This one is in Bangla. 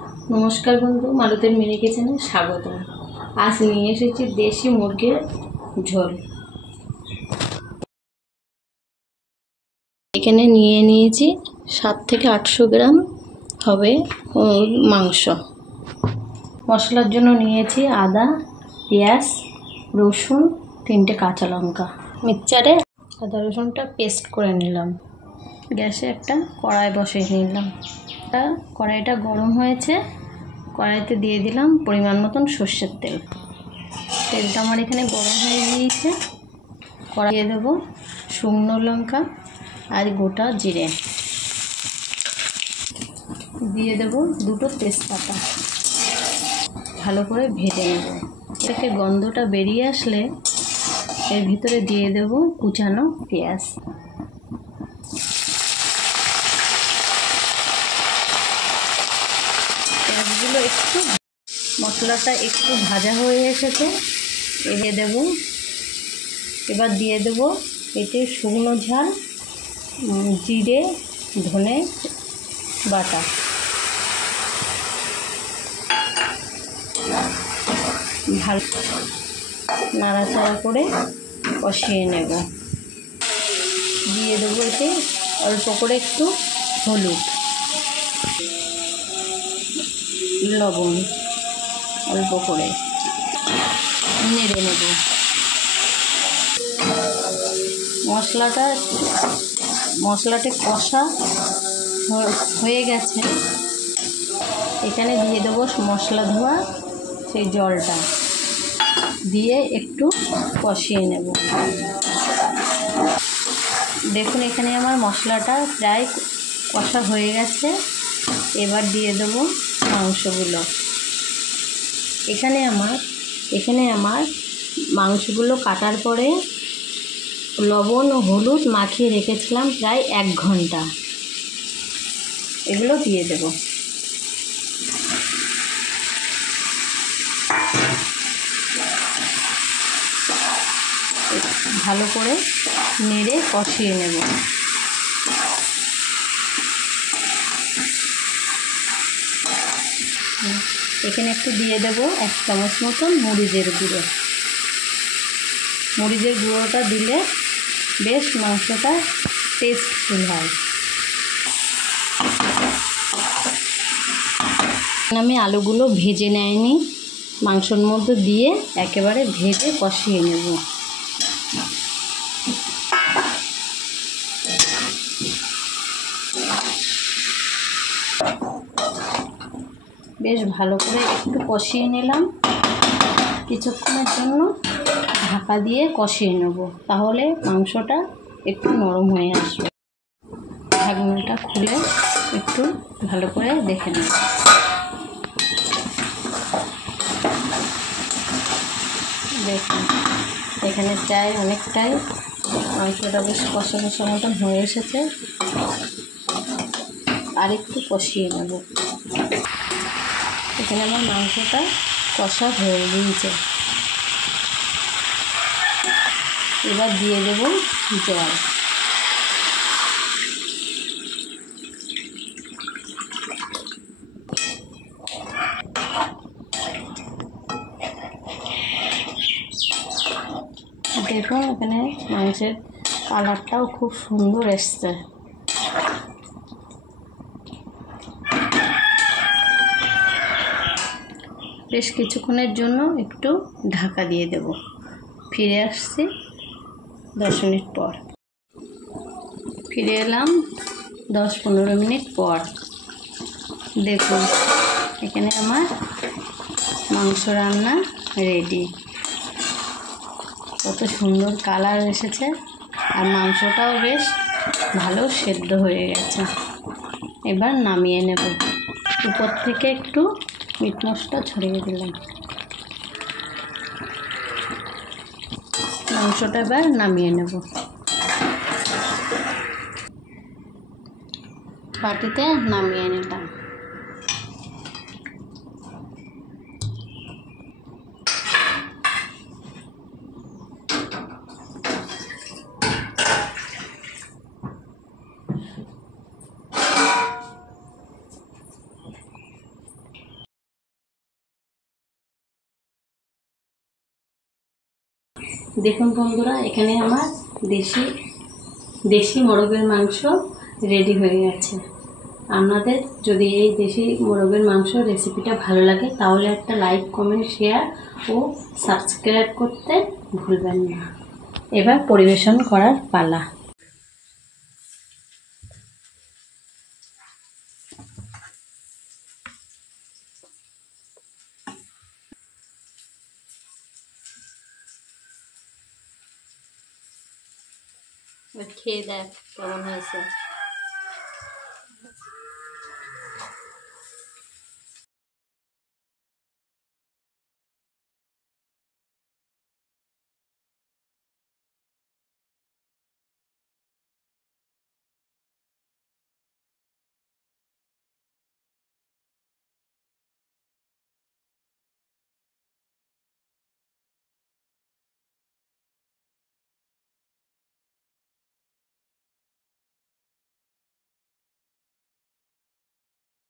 নমস্কার বন্ধু, মালতীর মিনি কিচেনে স্বাগত। আজ নিয়ে এসেছি দেশি মুরগির ঝোল। এখানে নিয়ে নিয়েছি 700 থেকে 800 গ্রাম হবে মাংস। মশলার জন্য নিয়েছি আদা, পেঁয়াজ, রসুন, 3টে কাঁচা লঙ্কা। মিক্সচারে আদা রসুনটা পেস্ট করে নিলাম। গ্যাসে একটা কড়াই বসিয়ে নিলাম। কড়াইটা গরম হয়েছে, কড়াইতে দিয়ে দিলাম পরিমাণ মতন সর্ষের তেল। তেলটা আমার এখানে গরম হয়ে গিয়েছে। কড়াই দিয়ে দেবো শুকনো লঙ্কা আর গোটা জিরে, দিয়ে দেবো 2টো তেজপাতা। ভালো করে ভেজে নেব। এটাকে গন্ধটা বেরিয়ে আসলে এর ভিতরে দিয়ে দেবো কুচানো পেঁয়াজ। পেঁয়াজগুলো একটু, মশলাটা একটু ভাজা হয়ে এসেছে, এবার দিয়ে দেবো এতে শুকনো ঝাল, জিরে, ধনে বাটা। ভালো নাড়াচাড়া করে কষিয়ে নেব। দিয়ে দেবো এতে অল্প করে একটু হলুদ, লবণ, অল্প করে নেড়ে নেব। মশলাটা কষা হয়ে গেছে। এখানে দিয়ে দেবো মশলা ধোয়া সেই জলটা, দিয়ে একটু কষিয়ে নেব। দেখুন এখানে আমার মশলাটা প্রায় কষা হয়ে গেছে। এবার দিয়ে দেবো মাংসগুলো। এখানে আমার মাংসগুলো কাটার পরে লবণ ও হলুদ মাখিয়ে রেখেছিলাম প্রায় 1 ঘন্টা। এগুলো দিয়ে দেব। ভালো করে নেড়ে কষিয়ে নেব। এখানে একটু দিয়ে দেব 1 চামচ মতন মরিচের গুঁড়ো। মরিচের গুঁড়োটা দিলে বেশ মাংসটা টেস্টফুল হয়। আমি আলুগুলো ভেজে নেয়নি, মাংসর মধ্যে দিয়ে একেবারে ভেজে কষিয়ে নেব। বেশ ভালো করে একটু কষিয়ে নিলাম। কিছুক্ষণের জন্য ঢাকা দিয়ে কষিয়ে নেব, তাহলে মাংসটা একটু নরম হয়ে আসবে। ঢাকনাটা খুলে একটু ভালো করে দেখে নেব। দেখুন এখানে প্রায় অনেকটাই মাংসটা বেশ কষা কষা মতন হয়ে এসেছে। আর একটু কষিয়ে নেব। এখানে আমার মাংসটা কষা হয়ে গিয়েছে। এবার দিয়ে দেব জল। দেখুন এখানে মাংসের কালারটাও খুব সুন্দর এসছে। বেশ কিছুক্ষণের জন্য একটু ঢাকা দিয়ে দেব। ফিরে আসছি 10 মিনিট পর। ফিরে এলাম 10-15 মিনিট পর। দেখুন এখানে আমার মাংস রান্না রেডি। কত সুন্দর কালার এসেছে, আর মাংসটাও বেশ ভালো সেদ্ধ হয়ে গেছে। এবার নামিয়ে নেব। উপর থেকে একটু মিট মশলা ছড়িয়ে দিলাম। মাংসটা এবার নামিয়ে নেব। বাটিতে নামিয়ে নিলাম। দেখুন বন্ধুরা, এখানে আমার দেশি মোরগের মাংস রেডি হয়ে গেছে। আপনাদের যদি এই দেশি মোরগের মাংস রেসিপিটা ভালো লাগে তাহলে একটা লাইক, কমেন্ট, শেয়ার ও সাবস্ক্রাইব করতে ভুলবেন না। এবার পরিবেশন করার পালা। খেয়ে দেখ কেমন হয়েছে।